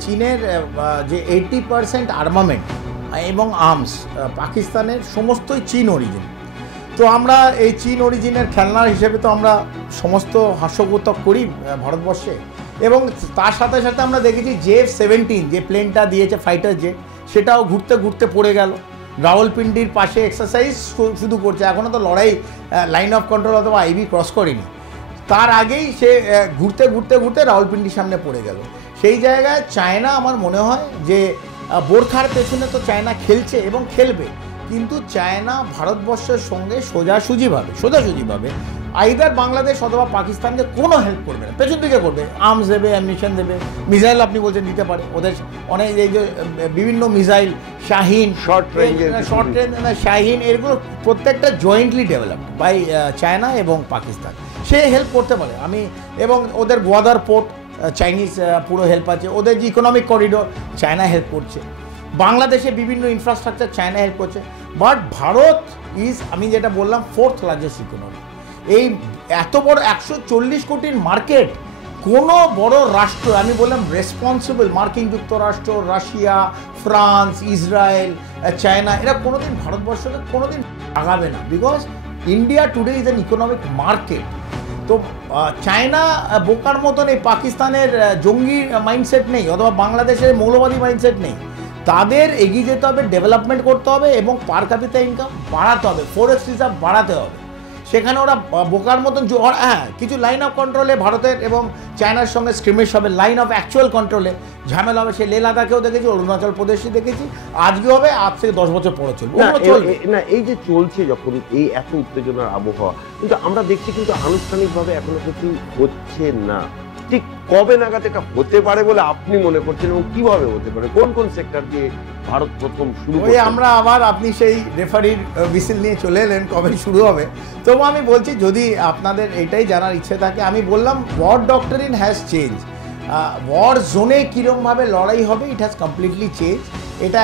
চীনের যে 80% আর্মামেন্ট এবং আর্মস পাকিস্তানের সমস্তই চীন অরিজিন। তো আমরা এই চীন অরিজিনের খেলনা হিসেবে তো আমরা সমস্ত হাস্যকৌতুক করি ভারতবর্ষে, এবং তার সাথে সাথে আমরা দেখেছি JF-17 যে প্লেনটা দিয়েছে ফাইটার জেট, সেটাও ঘুরতে ঘুরতে পড়ে গেল। রাওয়ালপিন্ডির পাশে এক্সারসাইজ শুধু করছে, এখনও তো লড়াই লাইন অফ কন্ট্রোল অথবা আইবি ক্রস করেনি। তার আগেই সে ঘুরতে ঘুরতে ঘুরতে রাওয়ালপিন্ডির সামনে পড়ে গেল। সেই জায়গায় চায়না, আমার মনে হয় যে বোরখার পেছনে তো চায়না খেলছে এবং খেলবে, কিন্তু চায়না ভারতবর্ষের সঙ্গে সোজাসুজিভাবে আইদার বাংলাদেশ অথবা পাকিস্তানকে কোনো হেল্প করবে না, পেছন দিকে করবে, আর্মস দেবে, অ্যামিনিশন দেবে, মিসাইল আপনি বলছেন দিতে পারে। ওদের অনেক এই যে বিভিন্ন missile Shaheen, short range Shaheen, এগুলো প্রত্যেকটা জয়েন্টলি ডেভেলপড বাই চায়না এবং পাকিস্তান। সে হেল্প করতে পারে। এবং ওদের গোয়াদার পোর্ট চাইনিজ পুরো হেল্প আছে, ওদের যে ইকোনমিক করিডোর চায়না হেল্প করছে, বাংলাদেশে বিভিন্ন ইনফ্রাস্ট্রাকচার চায়না হেল্প করছে। বাট ভারত আমি যেটা বললাম 4th লার্জেস্ট ইকোনমি। এই এত বড় 140 কোটির মার্কেট, কোনো বড় রাষ্ট্র, আমি বললাম রেসপন্সিবল, মার্কিন যুক্তরাষ্ট্র, রাশিয়া, ফ্রান্স, ইসরায়েল, চায়না, এরা কোনোদিন ভারতবর্ষকে কোনোদিন আগাবে না, because India today is an economic market. তো চায়না বোকার মতন এই পাকিস্তানের জঙ্গি মাইন্ডসেট নেই, অথবা বাংলাদেশের মৌলবাদী মাইন্ডসেট নেই। তাদের এগিয়ে যেতে হবে, ডেভেলপমেন্ট করতে হবে এবং পার ক্যাপিটা ইনকাম বাড়াতে হবে, ফরেক্স রিজার্ভ বাড়াতে হবে। সেখানে ওরা বোকার মতন কিছু লাইন অফ কন্ট্রোলে ভারতের এবং চায়নার সঙ্গে স্ক্রিমেশ হবে, লাইন অফ অ্যাকচুয়াল কন্ট্রোলে ঝামেলা হবে। সে লে লাদাখেও দেখেছি, অরুণাচল প্রদেশে দেখেছি, আজকে হবে, আজ থেকে 10 বছর পরে চলবে না। এই যে চলছে যখন এই এত উত্তেজনার আবহাওয়া, কিন্তু আমরা দেখছি কিন্তু আনুষ্ঠানিকভাবে এখনো কিছু হচ্ছে না। ঠিক কবে নাগাদ এটা হতে পারে বলে আপনি মনে করছেন, এবং কিভাবে হতে পারে, কোন কোন সেক্টর দিয়ে ভারত প্রথম শুরু করবে? আমরা আবার আপনি সেই রেফারির হুইসেল নিয়ে চলে এলেন, কবে শুরু হবে। তবু আমি বলছি, যদি আপনাদের এটাই জানার ইচ্ছে থাকে, আমি বললাম war doctrine has change. War জোনে কীরকমভাবে লড়াই হবে, ইট হ্যাজ কমপ্লিটলি চেঞ্জ। এটা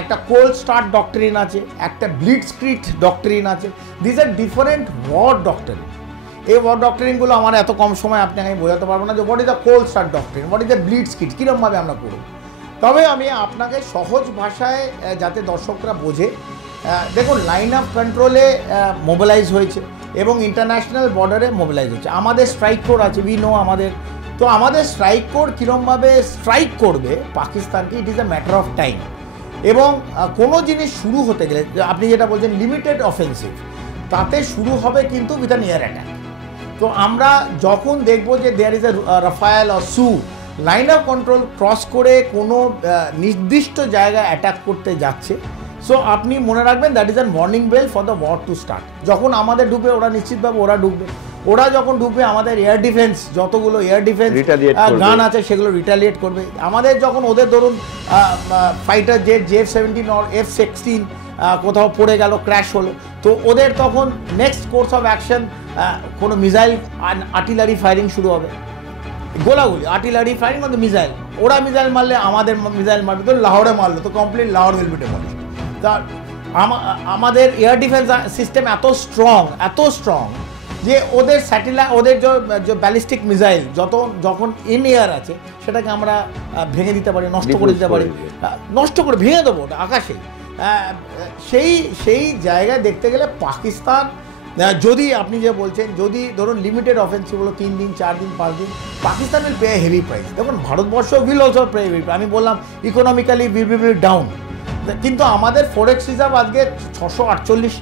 একটা কোল্ড স্টার্ট ডক্টরিন আছে, একটা ব্লিটস্ক্রিট ডক্টরিন আছে। This are different war doctrine. এই ওয়ার ডক্টরিনগুলো আমার এত কম সময় আপনাকে আমি বোঝাতে পারবো না যে what is the cold start doctrine, what is the blitzkrieg, কীরকমভাবে আমরা করব। তবে আমি আপনাকে সহজ ভাষায়, যাতে দর্শকরা বোঝে, দেখুন, লাইন অফ কন্ট্রোলে মোবিলাইজ হয়েছে এবং ইন্টারন্যাশনাল বর্ডারে মোবিলাইজ হচ্ছে। আমাদের স্ট্রাইক কোর আছে, আমাদের স্ট্রাইক কোর কীরকমভাবে স্ট্রাইক করবে পাকিস্তানকে, it is a matter of time. এবং কোনো জিনিস শুরু হতে গেলে, আপনি যেটা বলছেন লিমিটেড অফেন্সিভ, তাতে শুরু হবে কিন্তু উইথ অ্যান এয়ার অ্যাটাক। তো আমরা যখন দেখব যে there is a Rafale or Su line of control cross করে কোনো নির্দিষ্ট জায়গায় অ্যাটাক করতে যাচ্ছে, সো আপনি মনে রাখবেন that is an warning bell for the war to start. যখন আমাদের ঢুকবে, ওরা নিশ্চিতভাবে ওরা ঢুকবে। ওরা যখন ঢুকবে, আমাদের এয়ার ডিফেন্স, যতগুলো এয়ার ডিফেন্স গান আছে, সেগুলো রিটালিয়েট করবে। আমাদের যখন ওদের ধরুন fighter jet JF-17 or F-16 কোথাও পড়ে গেল, ক্র্যাশ হলো, তো ওদের তখন নেক্সট কোর্স অফ অ্যাকশন কোনো মিসাইল আর্টিলারি ফায়ারিং শুরু হবে, গোলাগুলি, artillery firing on the missile. ওরা মিসাইল মারলে আমাদের মিসাইল মারবে, তো লাহোরে মারলো, তো কমপ্লিট লাহোর উইল বি ডেমোলিশড। তা আমাদের এয়ার ডিফেন্স সিস্টেম এত স্ট্রং যে ওদের স্যাটেলাইট, ওদের যে ব্যালিস্টিক মিসাইল যখন ইন এয়ার আছে, সেটাকে আমরা ভেঙে দিতে পারি, নষ্ট করে দিতে পারি, ভেঙে দেবো ওটা আকাশে। সেই জায়গায় দেখতে গেলে পাকিস্তান, যদি আপনি যে বলছেন, যদি ধরুন লিমিটেড অফেন্সিভ হলো 3 দিন, 4 দিন, 5 দিন, Pakistan will pay heavy price. দেখুন, Bharatvarsha will also pay heavy price. আমি বললাম ইকোনমিক্যালি উইল বি ডাউন, কিন্তু আমাদের ফরেক্স রিজার্ভ আজকে $648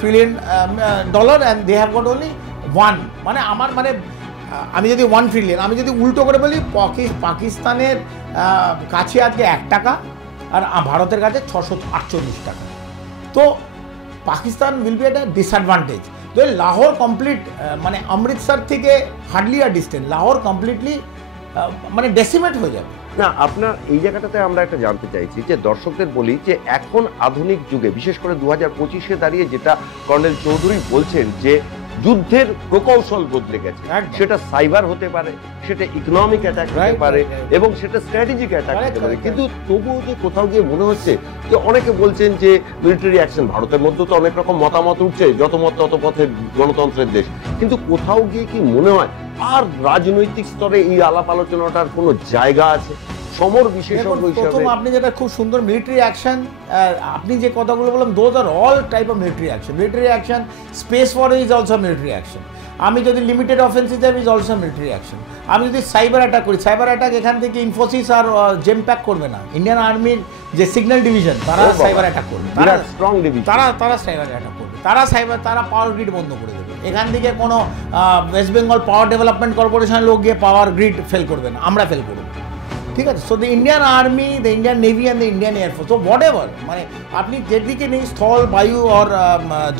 trillion and they have got only 1, মানে আমি যদি 1 ট্রিলিয়ন, আমি যদি উল্টো করে বলি, পাকিস্তানের কাছে আজকে $1 আর ভারতের কাছে $648। তো Pakistan will be at a disadvantage. তো লাহোর কমপ্লিট, মানে অমৃতসর থেকে হার্ডলি আর ডিস্টেন্স, লাহোর কমপ্লিটলি ডেসিমেট হয়ে যাবে। না, আপনার এই জায়গাটাতে আমরা একটা জানতে চাইছি, যে দর্শকদের বলি যে এখন আধুনিক যুগে, বিশেষ করে 2025-এ দাঁড়িয়ে, যেটা কর্নেল চৌধুরী বলছেন যে যুদ্ধের প্রকৌশল বদলে গেছে। একদম। সেটা সাইবার হতে পারে, সেটা ইকোনমিক অ্যাটাক হতে Right, পারে, right, right. এবং সেটা স্ট্র্যাটেজিক অ্যাটাক Correct, হতে পারে। correct, কিন্তু তবুও যে কোথাও গিয়ে মনে হচ্ছে যে অনেকে বলছেন যে মিলিটারি অ্যাকশন, ভারতের মধ্যে তো অনেক রকম মতামত উঠছে, যত মত তত পথে গণতন্ত্রের দেশ, কিন্তু কোথাও গিয়ে কি মনে হয় আর রাজনৈতিক স্তরে এই আলাপ আলোচনাটার কোনো জায়গা আছে? সমর বিশেষজ্ঞ হিসাবে প্রথম আপনি যেটা খুব সুন্দর মিলিটারি অ্যাকশন, আপনি যে কথাগুলো বললাম, those are all type of military action. Military action, space war is also military action. আমি যদি লিমিটেড অফেন্সিভ যাই, ইজ অলসো মিলিটারি অ্যাকশন। আমি যদি সাইবার অ্যাটাক করি, সাইবার অ্যাটাক এখান থেকে ইনফোসিস আর জেমপ্যাক করবে না, ইন্ডিয়ান আর্মির যে সিগন্যাল ডিভিশন, তারা সাইবার অ্যাটাক করবে, স্ট্রং ডিভিশন, তারা সাইবার অ্যাটাক করবে, তারা পাওয়ার গ্রিড বন্ধ করে দেবে। এখান থেকে কোনো ওয়েস্ট বেঙ্গল পাওয়ার ডেভেলপমেন্ট কর্পোরেশনের লোক গিয়ে পাওয়ার গ্রিড ফেল করবে না, আমরা ফেল করবো। ঠিক আছে? So the Indian army, the Indian navy and the Indian air force, so what ever, মানে আপনি যেদিকে নেই, স্থল, বায়ু আর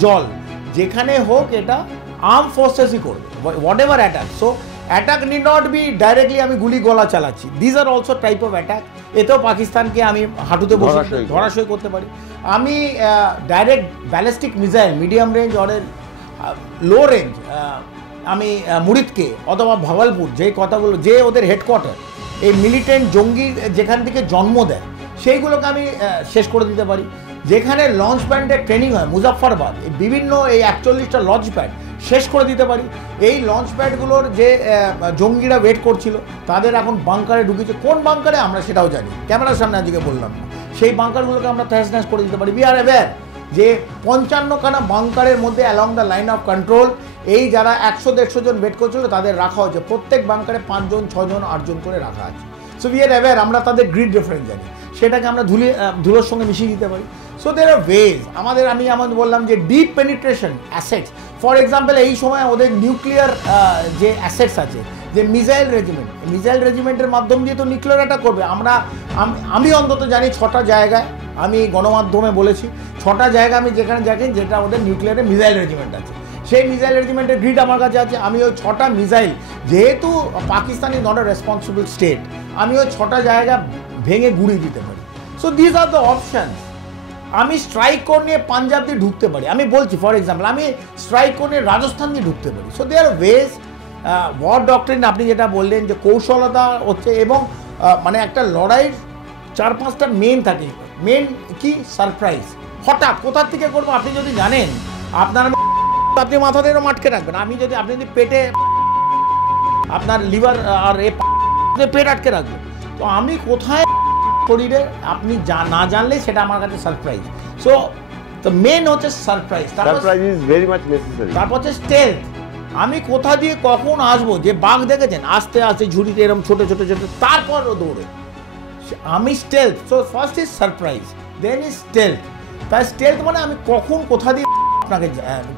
জল, যেখানে হোক এটা আর্ম ফোর্সেসই করবে, whatever attack. So attack need not be directly আমি গুলি গোলা চালাচ্ছি, these are also type of attack. এতেও পাকিস্তানকে আমি হাঁটুতে বসে ধরাশয় করতে পারি। আমি direct ballistic missile, medium range or low range, আমি মুরিদকে অথবা ভাগলপুর, যে কথাগুলো, যে ওদের হেডকোয়ার্টার, এই মিলিটেন্ট জঙ্গি যেখান থেকে জন্ম দেয়, সেইগুলোকে আমি শেষ করে দিতে পারি। যেখানে লঞ্চ প্যাডের ট্রেনিং হয়, মুজাফফরবাদ, এই বিভিন্ন এই 41টা লঞ্চ প্যাড শেষ করে দিতে পারি। এই লঞ্চ প্যাডগুলোর যে জঙ্গিরা ওয়েট করছিল, তাদের এখন বাংকারে ঢুকেছে। কোন বাংকারে আমরা সেটাও জানি, ক্যামেরার সামনে আজকে বললাম না। সেই বাংকারগুলোকে আমরা তহস নহস করে দিতে পারি। উই আর অ্যাওয়্যার যে 55খানা বাংকারের মধ্যে along the line of control এই যারা 100-150 জন ওয়েট করছিল, তাদের রাখা হয়েছে। প্রত্যেক বাংকারে 5 জন, 6 জন, 8 জন করে রাখা আছে। সো উই আর অ্যাওয়্যার, আমরা তাদের গ্রিড রেফারেন্স জানি, সেটাকে আমরা ধুলোর সঙ্গে মিশিয়ে দিতে পারি। So there are ways. আমি বললাম যে deep penetration assets, for example এই সময় ওদের নিউক্লিয়ার যে অ্যাসেটস আছে, যে মিসাইল রেজিমেন্টের মাধ্যম দিয়ে তো নিউক্লিয়ার অ্যাটাক করবে। আমি অন্তত জানি 6টা জায়গায়, আমি গণমাধ্যমে বলেছি 6টা জায়গা আমি যেখানে দেখেন যেটা ওদের নিউক্লিয়ারের মিসাইল রেজিমেন্ট আছে, সেই মিসাইল রেজিমেন্টের গ্রিড আমার কাছে আছে। আমি ওই 6টা মিসাইল, যেহেতু Pakistan is not a responsible state, আমি ওই 6টা জায়গা ভেঙে গুঁড়িয়ে দিতে পারি। So this are the options. আমি স্ট্রাইক কোর নিয়ে পাঞ্জাব দিয়ে ঢুকতে পারি, আমি বলছি ফর এক্সাম্পল, আমি স্ট্রাইক কোর নিয়ে রাজস্থান দিয়ে ঢুকতে পারি। So they are ways. War doctrine আপনি যেটা বললেন যে কৌশলতা হচ্ছে, এবং মানে একটা লড়াইয়ের 4-5টা মেন থাকে। মেন কি? সারপ্রাইজ। হঠাৎ কোথার থেকে করবো আপনি যদি জানেন, আপনি মাথাতে এরকম আটকে রাখবেন। আপনি যদি পেটে আপনার লিভার আর পেট আটকে রাখবেন, তো আমি কোথায় শরীরে আপনি না জানলে সেটা আমার কাছে সারপ্রাইজ। সো দ্য মেন হচ্ছে surprise. Surprise is very much necessary. তারপর হচ্ছে স্টেলথ। আমি কোথা দিয়ে কখন আসবো, যে বাঘ দেখেছেন আস্তে আস্তে ঝুড়িতে এরকম ছোট ছোট ছোট, তারপর ও দৌড়ে। আমি stealth. So first is surprise, then is stealth. তাই স্টেলথ মানে আমি কখন কোথা দিয়ে আপনাকে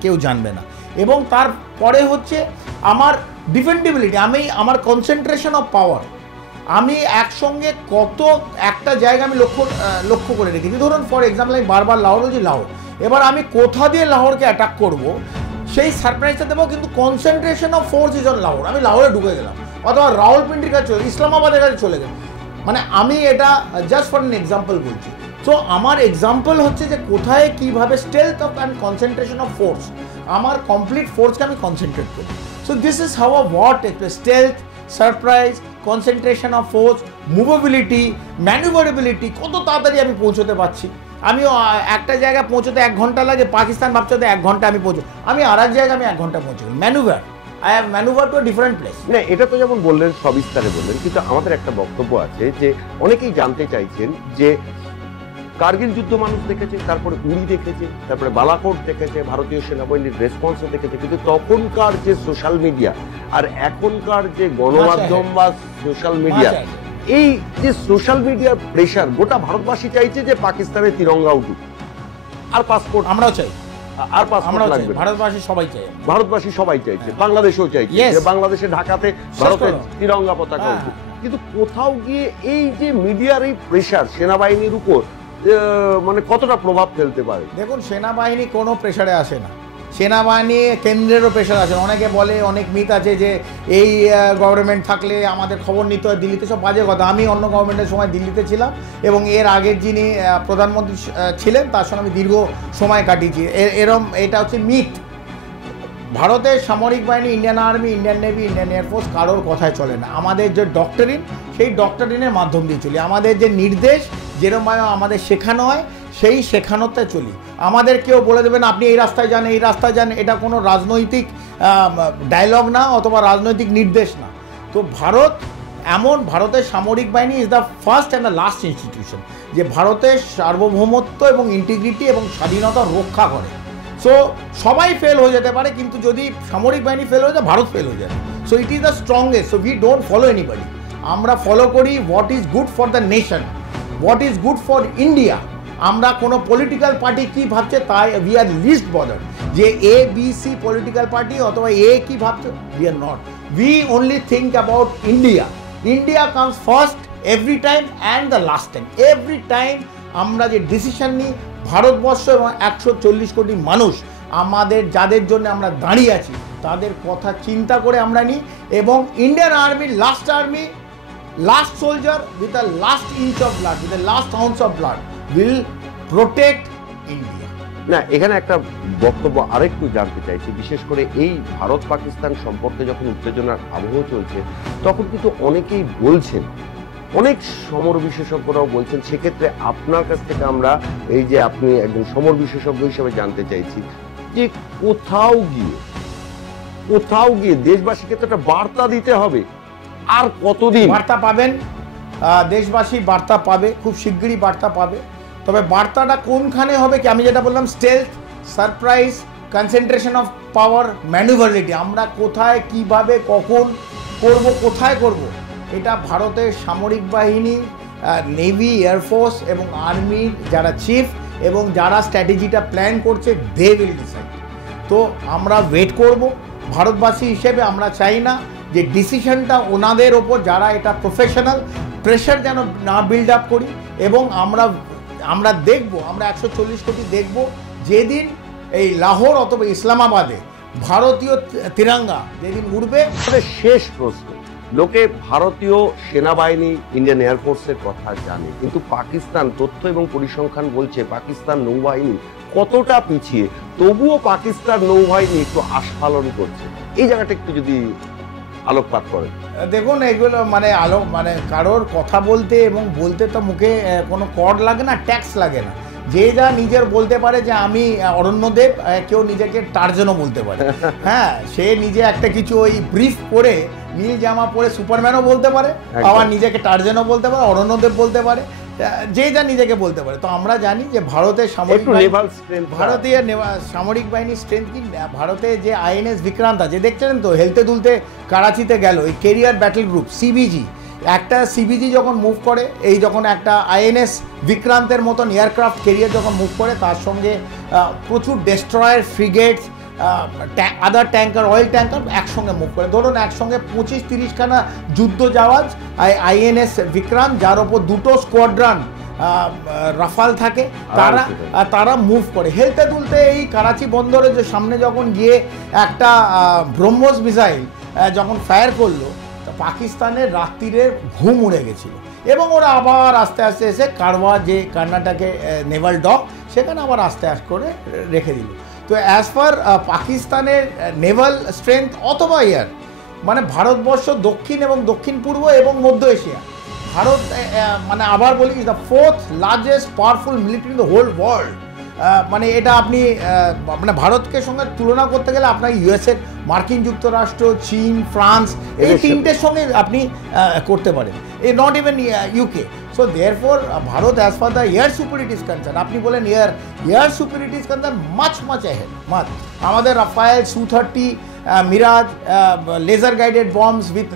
কেউ জানবে না। এবং তারপরে হচ্ছে আমার ডিফেন্ডেবিলিটি, আমার কনসেন্ট্রেশন অফ পাওয়ার। আমি একসঙ্গে কত একটা জায়গা আমি লক্ষ্য করে রেখেছি। ধরুন ফর এক্সাম্পল, আমি বারবার লাহোর বলছি, লাহোর, এবার আমি কোথা দিয়ে লাহোরকে অ্যাটাক করব সেই সারপ্রাইজটা দেবো, কিন্তু concentration of force is on Lahore. আমি লাহোরে ঢুকে গেলাম, অথবা রাওয়ালপিন্ডির কাছে ইসলামাবাদের কাছে চলে গেলাম। মানে আমি এটা জাস্ট ফর অ্যান এক্সাম্পল বলছি। সো আমার এক্সাম্পল হচ্ছে যে কোথায় কীভাবে stealth of and concentration of force, আমার কমপ্লিট ফোর্সকে আমি কনসেন্ট্রেট করি। So this is how a war take place. Stealth, surprise, concentration of force, movability, manoeuvrability, কত তাড়াতাড়ি আমি পৌঁছতে পারছি। আমিও একটা জায়গায় পৌঁছতে 1 ঘন্টা লাগে, পাকিস্তান ভাবছে 1 ঘন্টা আমি পৌঁছবো, আমি আর এক জায়গায় আমি 1 ঘন্টা পৌঁছে গেলাম। Manoeuvre, I have manoeuvre to different place. না, এটা তো যেমন বললেন সবিস্তারে বললেন, কিন্তু আমাদের একটা বক্তব্য আছে যে অনেকেই জানতে চাইছেন যে কার্গিল যুদ্ধ মানুষ দেখেছে, তারপরে উড়ি দেখেছে, তারপরে বালাকোট দেখেছে, ভারতীয় সেনাবাহিনীর রেসপন্সও দেখেছে, কিন্তু তখনকার যে সোশ্যাল মিডিয়া আর এখনকার যে গণমাধ্যম বা সোশ্যাল মিডিয়া, এই যে সোশ্যাল মিডিয়ার প্রেশার, গোটা ভারতবাসী চাইছে যে পাকিস্তানের তিরঙ্গা উঠুক, আর পাসপোর্ট আমরাও চাই, আর পাসপোর্ট লাগবে। ভারতবাসী সবাই চাইছে, বাংলাদেশেও চাইছে যে বাংলাদেশে ঢাকাতে ভারতের তিরঙ্গা পতাকা উঠুক। কিন্তু কোথাও গিয়ে এই যে মিডিয়ার এই প্রেশার সেনাবাহিনীর উপর মানে কতটা প্রভাব ফেলতে পারে? দেখুন, সেনাবাহিনী কোনো প্রেশারে আসে না, সেনাবাহিনী কেন্দ্রেরও প্রেশার আসে। অনেকে বলে, অনেক মিথ আছে যে এই গভর্নমেন্ট থাকলে আমাদের খবর নিতে হয় দিল্লিতে, সব বাজে কথা। আমি অন্য গভর্নমেন্টের সময় দিল্লিতে ছিলাম, এবং এর আগের যিনি প্রধানমন্ত্রী ছিলেন তার সঙ্গে আমি দীর্ঘ সময় কাটিয়েছি। এটা হচ্ছে মিথ। ভারতের সামরিক বাহিনী, Indian army, Indian navy, Indian air force কারোর কথায় চলে না। আমাদের যে ডক্টরিন, সেই ডক্টরিনের মাধ্যম দিয়ে চলি। আমাদের যে নির্দেশ যেরকমভাবে আমাদের শেখানো হয়, সেই শেখানোতে চলি। আমাদের কেউ বলে দেবেন আপনি এই রাস্তায় যান, এই রাস্তায় যান, এটা কোনো রাজনৈতিক ডায়লগ না অথবা রাজনৈতিক নির্দেশ না। তো ভারতের সামরিক বাহিনী is the first and the last institution যে ভারতের সার্বভৌমত্ব এবং ইন্টিগ্রিটি এবং স্বাধীনতা রক্ষা করে। সো সবাই ফেল হয়ে যেতে পারে, কিন্তু যদি সামরিক বাহিনী ফেল হয়ে যায়, ভারত ফেল হয়ে যায়। So it is the strongest. So we don't follow anybody. আমরা ফলো করি what is good for the nation, what is good for India. আমরা কোনো পলিটিক্যাল পার্টি কী ভাবছে তাই উই আর লিস্ট বদার যে A B C political party অথবা এ কী ভাবছে, we are not. We only think about India. India comes first every time and the last time. Every time আমরা যে decision নিই, ভারতবর্ষ এবং 140 কোটি মানুষ আমাদের যাদের জন্য আমরা দাঁড়িয়ে আছি তাদের কথা চিন্তা করে আমরা নিই। এবং ইন্ডিয়ান আর্মির last soldier with the last inch of blood, with the last ounce of blood will protect India. না, এখানে একটা বক্তব্য আরেকটু জানতে চাইছি, বিশেষ করে এই ভারত পাকিস্তান সম্পর্কে যখন উত্তেজনার আবহ চলছে, তখন কিন্তু অনেকেই বলছেন, অনেক সমর বিশেষজ্ঞরাও বলছেন, সেক্ষেত্রে আপনার কাছ থেকে আমরা এই যে আপনি একজন সমর বিশেষজ্ঞ হিসেবে জানতে চাইছি যে কোথাও গিয়ে দেশবাসীকে তো একটা বার্তা দিতে হবে। আর কতদিন বার্তা পাবেন? দেশবাসী বার্তা পাবে, খুব শিগগিরই বার্তা পাবে। তবে বার্তাটা কোনখানে হবে কি আমি যেটা বললাম, stealth, surprise, concentration of power, manoeuvrability. আমরা কোথায়, কিভাবে, কখন করব, কোথায় করব, এটা ভারতের সামরিক বাহিনী, নেভি, এয়ারফোর্স এবং আর্মির যারা চিফ এবং যারা স্ট্র্যাটেজিটা প্ল্যান করছে, দে উইল ডিসাইড। তো আমরা ওয়েট করব। ভারতবাসী হিসেবে আমরা চাই না যে ডিসিশনটা ওনাদের ওপর, যারা এটা প্রফেশনাল, প্রেশার যেন না বিল্ড আপ করি। এবং আমরা দেখব, আমরা 140 কোটি দেখব যেদিন এই লাহোর অথবা ইসলামাবাদে ভারতীয় তিরঙ্গা যেদিন উড়বে। শেষ প্রশ্ন, লোকে ভারতীয় সেনাবাহিনী, ইন্ডিয়ান এয়ারফোর্সের কথা জানে, কিন্তু পাকিস্তান, তথ্য এবং পরিসংখ্যান বলছে পাকিস্তান নৌবাহিনী কতটা পিছিয়ে, তবুও পাকিস্তান নৌবাহিনী একটু আস্ফালন করছে। এই জায়গাটা একটু যদি আলোকপাত করেন। দেখুন, এগুলো মানে কারোর কথা বলতে এবং বলতে তো মুখে কোনো কর লাগে না, ট্যাক্স লাগে না। যে যা নিজের বলতে পারে যে আমি অরণ্যদেব, কেউ নিজেকে টার্জনও বলতে পারে। হ্যাঁ, সে নিজে একটা কিছু ওই ব্রিফ পরে, নীল জামা পরে সুপারম্যানও বলতে পারে, আবার নিজেকে টার্জনও বলতে পারে, অরণ্যদেব বলতে পারে, যে যা নিজেকে বলতে পারে। তো আমরা জানি যে ভারতের সামরিক বাহিনীর স্ট্রেংথ কি। ভারতে যে আইএনএস বিক্রান্ত আছে, দেখছেন তো, হেলতে দুলতে কারাচিতে গেল, এই কেরিয়ার ব্যাটেল গ্রুপ সিবিজি, একটা সিবিজি যখন মুভ করে, এই যখন একটা আইএনএস বিক্রান্তের মতন এয়ারক্রাফট কেরিয়ার যখন মুভ করে, তার সঙ্গে প্রচুর ডেস্ট্রয়ার, ফ্রিগেটস, আদার ট্যাঙ্কার, অয়েল ট্যাঙ্কার একসঙ্গে মুভ করে। ধরুন একসঙ্গে 25-30 খানা যুদ্ধ জাহাজ আইএনএস বিক্রান্ত, যার ওপর 2টো স্কোয়াড্রন রাফাল থাকে, তারা মুভ করে হেলতে দুলতে এই কারাচি বন্দরের যে সামনে যখন গিয়ে একটা ব্রহ্মোস মিসাইল যখন ফায়ার করলো, পাকিস্তানের রাত্রিরের ঘুম উড়ে গেছিল। এবং ওরা আবার আস্তে আস্তে এসে কারওয়া, যে কর্ণাটকে নেভাল ডক, সেখানে আবার আস্তে আস্তে করে রেখে দিল। তো অ্যাজ পার পাকিস্তানের নেভাল স্ট্রেংথ অথবা এয়ার, মানে ভারতবর্ষ দক্ষিণ এবং দক্ষিণ পূর্ব এবং মধ্য এশিয়া, ভারত মানে আবার বলি is the 4th largest powerful military in the whole world. মানে এটা আপনি মানে ভারতকে সঙ্গে তুলনা করতে গেলে আপনার ইউএসএ, মার্কিন যুক্তরাষ্ট্র, চীন, ফ্রান্স, এই তিনটের সঙ্গে আপনি করতে পারেন, এই not even UK. So therefore Bharat as far the air superiority is concern, আপনি বলেন air superiority is concern much ahead. আমাদের Rafale, Su-30, Mirage, laser guided bombs with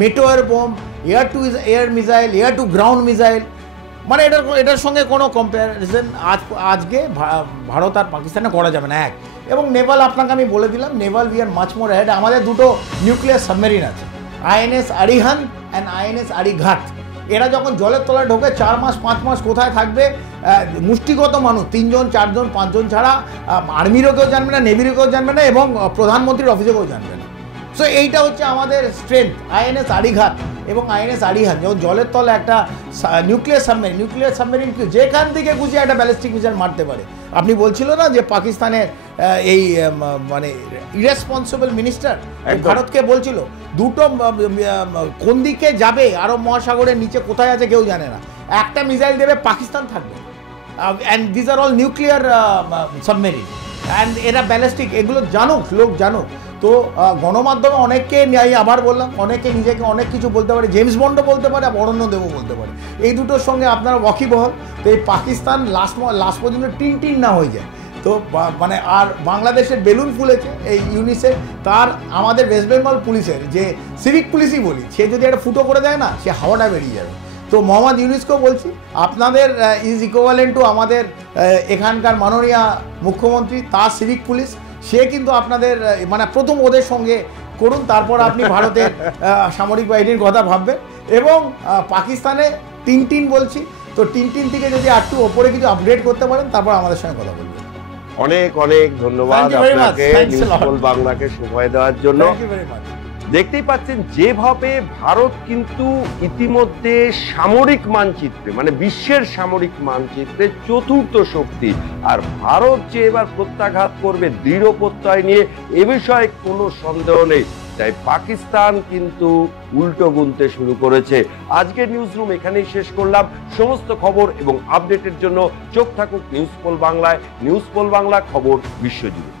Meteor bomb, air to air missile, air to ground missile, মানে এটার সঙ্গে কোনো comparison আজকে ভারত আর পাকিস্তানে করা যাবে না। এবং নেভাল, আপনাকে আমি বলে দিলাম, Naval we are much more head. আমাদের 2টো নিউক্লিয়ার সাবমেরিন আছে, INS Arihant and INS Arighaat. এরা যখন জলের তলায় ঢোকে 4 মাস 5 মাস কোথায় থাকবে, মুষ্টিগত মানুষ 3 জন 4 জন 5 জন ছাড়া আর্মিরও কেউ জানবে না, নেভিরও কেউ জানবে না, এবং প্রধানমন্ত্রীর অফিসে কেউ জানবে না। সো এইটা হচ্ছে আমাদের স্ট্রেংথ। আইএনএস আরিঘাট এবং আইএনএস আরিহান যেমন জলের তলে একটা নিউক্লিয়ার সাবমেরিন যেখান থেকে গুছিয়ে একটা ব্যালিস্টিক মিসাইল মারতে পারে। আপনি বলছিল না যে পাকিস্তানের এই মানে ইরেসপন্সিবল মিনিস্টার ভারতকে বলছিল দুটো কোন দিকে যাবে আরব মহাসাগরের নিচে কোথায় আছে কেউ জানে না, একটা মিসাইল দেবে পাকিস্তান থাকবে, and this are all nuclear submarine and এরা ব্যালিস্টিক, এগুলো জানুক, লোক জানুক। তো গণমাধ্যমে অনেককে আবার বললাম, অনেকে নিজেকে অনেক কিছু বলতে পারে, জেমস বন্ডও বলতে পারে, অরণ্যদেবও বলতে পারে, এই দুটোর সঙ্গে আপনারা ওয়াকিবহল। তো এই পাকিস্তান লাস্ট পর্যন্ত টিন না হয়ে যায়। তো মানে আর বাংলাদেশের বেলুন ফুলেছে এই ইউনিসেফ, তার আমাদের ওয়েস্ট বেঙ্গল পুলিশের যে সিভিক পুলিশই বলি, সে যদি একটা ফুটো করে দেয় না, সে হাওয়াটা বেরিয়ে যাবে। তো মোহাম্মদ ইউনুসকেও বলছি, আপনাদের ইজ ইকুইভ্যালেন্ট টু আমাদের এখানকার মাননীয় মুখ্যমন্ত্রী, তার সিভিক পুলিশ, সে কিন্তু আপনাদের মানে প্রথম ওদের সঙ্গে করুন, তারপর আপনি ভারতের সামরিক বাহিনীর কথা ভাববেন। এবং পাকিস্তানে টিন বলছি, তো টিন থেকে যদি একটু ওপরে কিছু আপগ্রেড করতে পারেন, তারপর আমাদের সঙ্গে কথা বলবেন। অনেক অনেক ধন্যবাদ আপনাকে নিউজ পোল বাংলাকে সময় দেওয়ার জন্য। দেখতেই পাচ্ছেন যেভাবে ভারত কিন্তু ইতিমধ্যে সামরিক মানচিত্রে মানে বিশ্বের সামরিক মানচিত্রে চতুর্থ শক্তি, আর ভারত যে এবার প্রত্যাঘাত করবে দৃঢ় প্রত্যয় নিয়ে এ বিষয়ে কোনো সন্দেহ নেই। তাই পাকিস্তান কিন্তু উল্টো গুনতে শুরু করেছে। আজকের নিউজ রুম এখানেই শেষ করলাম। সমস্ত খবর এবং আপডেটের জন্য চোখ থাকুক নিউজ পোল বাংলায়। নিউজ পোল বাংলা, খবর বিশ্বজুড়ে।